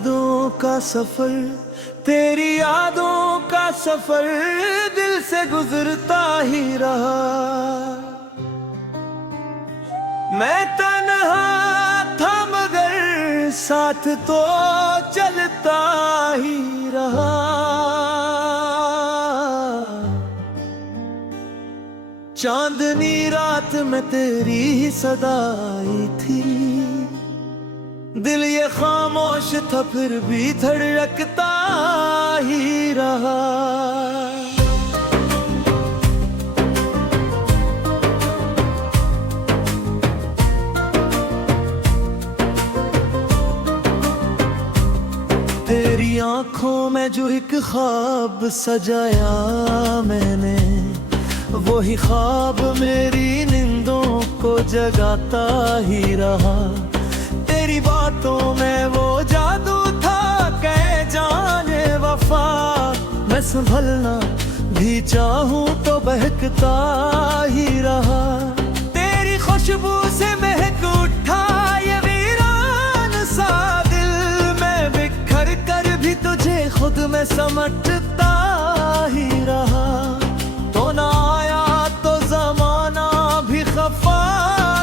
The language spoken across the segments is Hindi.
यादों का सफर, तेरी यादों का सफर दिल से गुजरता ही रहा। मैं तन्हा था मगर साथ तो चलता ही रहा। चांदनी रात में तेरी ही सदा आई थी, दिल ये खामोश था फिर भी धड़कता ही रहा। तेरी आंखों में जो एक ख्वाब सजाया मैंने, वही ख्वाब मेरी नींदों को जगाता ही रहा। तेरी बातों में वो जादू था कह जाने वफा, मैं संभलना भी चाहूं तो बहकता ही रहा। तेरी खुशबू से महक उठा ये वीरान सा दिल, मैं बिखर कर भी तुझे खुद में समेटता ही रहा। तो ना आया तो जमाना भी खफा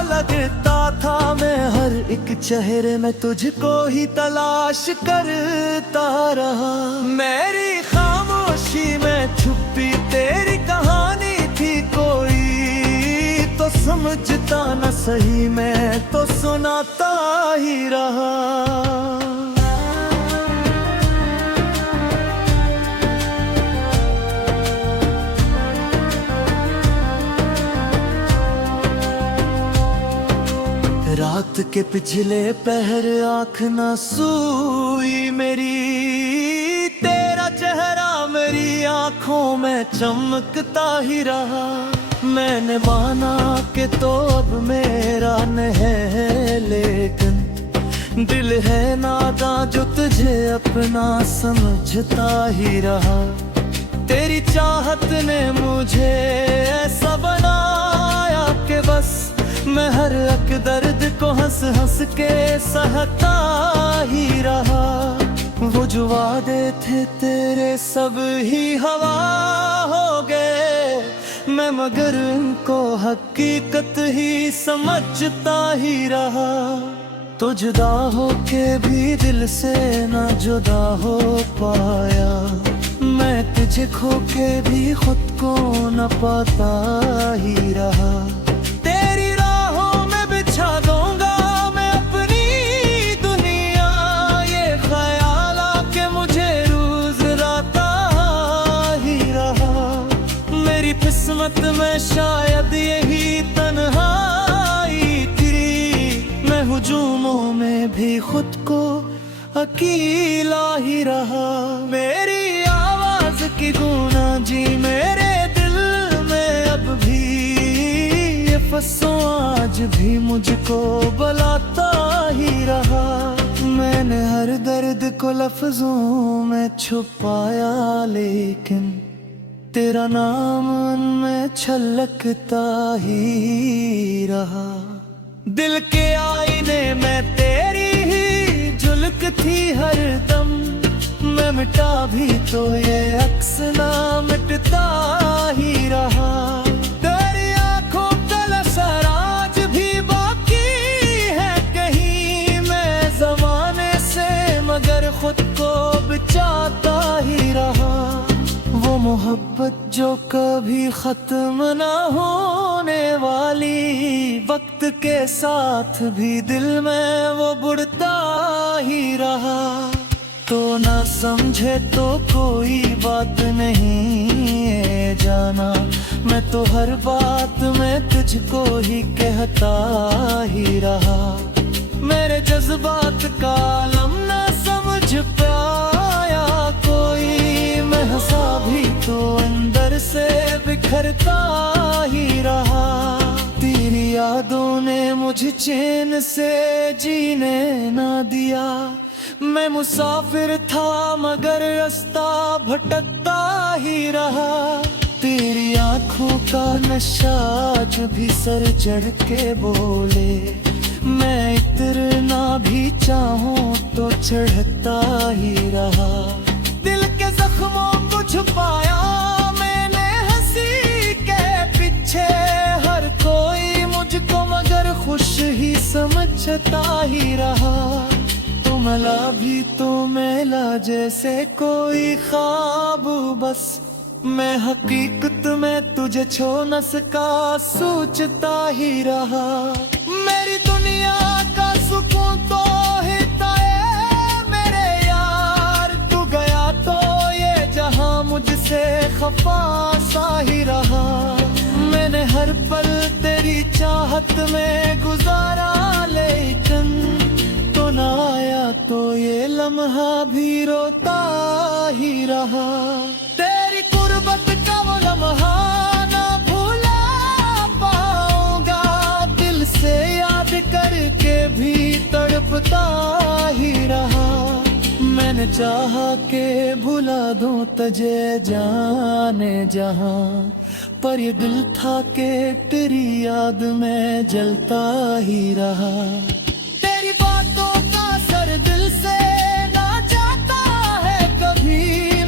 लगता था, मैं हर एक चेहरे में तुझको ही तलाश करता रहा। मेरी खामोशी में छुपी तेरी कहानी थी कोई, तो समझता न सही मैं तो सुनाता ही रहा। रात के पिछले पहर आँख ना सोई मेरी, तेरा चेहरा मेरी आँखों में चमकता ही रहा। मैंने माना कि तो अब मेरा न है, लेकिन दिल है नादां जो तुझे अपना समझता ही रहा। तेरी चाहत ने मुझे ऐसा बनाया कि बस मैं हर एक दर्द को हंस हंस के सहता ही रहा। वो जो वादे थे तेरे सब ही हवा हो गए, मैं मगर उनको हकीकत ही समझता ही रहा। तो जुदा हो के भी दिल से न जुदा हो पाया, मैं तुझे खो के भी खुद को न पाता ही रहा। किस्मत में शायद यही तन्हाई थी, मैं हुजूमों में भी खुद को अकेला ही रहा। मेरी आवाज की गूंजा जी मेरे दिल में अब भी, ये फंसों आज भी मुझको बुलाता ही रहा। मैंने हर दर्द को लफ्जों में छुपाया, लेकिन तेरा नाम उनमें छलकता ही रहा। दिल के आईने में तेरी ही झलक थी हर दम, मैं मिटा भी तो ये अक्स ना मिटता ही रहा। तेरी आंखों का असर आज भी बाकी है कहीं, मैं जमाने से मगर खुद को बचाता ही रहा। वो मोहब्बत जो कभी खत्म ना होने वाली, वक्त के साथ भी दिल में वो बुढ़ता ही रहा। तो ना समझे तो कोई बात नहीं है जाना, मैं तो हर बात में तुझको ही कहता ही रहा। मेरे जज्बात का आलम ना समझ पाया कोई, मैं हंसा भी तो अंदर से बिखरता ही रहा। तेरी यादों ने मुझे चैन से जीने ना दिया, मैं मुसाफिर था मगर रास्ता भटकता ही रहा। तेरी आंखों का नशा आज भी सर चढ़ के बोले, मैं इतना भी चाहूं तो चढ़ता ही रहा। दिल के जख्मों को छुपाया मैंने हंसी के पीछे, हर कोई मुझको मगर खुश ही समझता ही रहा। तो मला भी तो मेला जैसे कोई ख्वाब, बस मैं हकीकत में तुझे छो न सका, सोचता ही रहा। मेरी दुनिया का सुकून तो हिता है मेरे यार, तू गया तो ये जहां मुझसे खफा सा ही रहा। मैंने हर पल तेरी चाहत में गुजारा, लेकिन तो ना आया तो ये लम्हा भी रोता ही रहा। तेरी कुर्बत का वो लम्हा ना भूला पाऊंगा, दिल से याद करके भी तड़पता ही रहा। मैंने चाहा के भुला दूं तुझे जाने जहां, पर ये दिल था के तेरी याद में जलता ही रहा। तेरी बातों का सर दिल से ना जाता है कभी,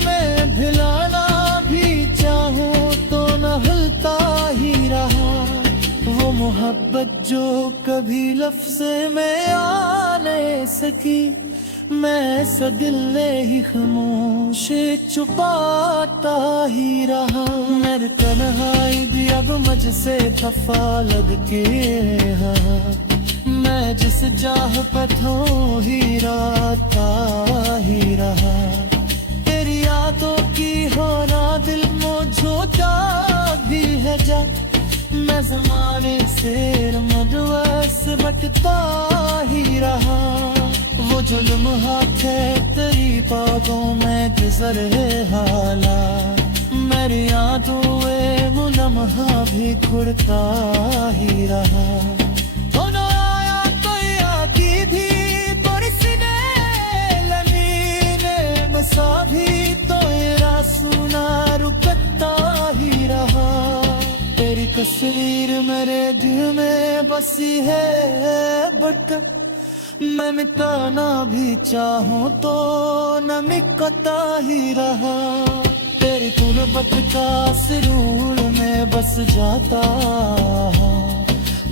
मैं भिलाना भी चाहूं तो न हिलता ही रहा। वो मोहब्बत जो कभी लफ्ज़ में आ नहीं सकी, मैं ऐसा दिल ही खामोश छुपाता ही रहा। मेरे तन्हाई भी अब मुझसे खफा लग के है, मैं जिस चाह पथों ही राता ही रहा। तेरी यादों की होना दिल मुझोता भी है जा, मैं ज़माने से मदवस भटकता ही रहा। वो जुल्म हाथ है तेरी बातों में गुजरे हाला, मेरी यादों में वो लम्हा भी घुड़ता ही रहा। होना आया तो आती थी थोड़ी सी लमीने मसा भी, तो ये सुना रुकता ही रहा। तेरी तस्वीर मेरे दिल में बसी है, बट मैं मिटाना भी चाहूं तो न मिटता ही रहा। तेरी गुर्बत का सुरूर में बस जाता,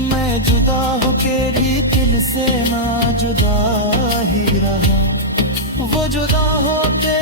मैं जुदा हो तेरी दिल से ना जुदा ही रहा। वो जुदा होते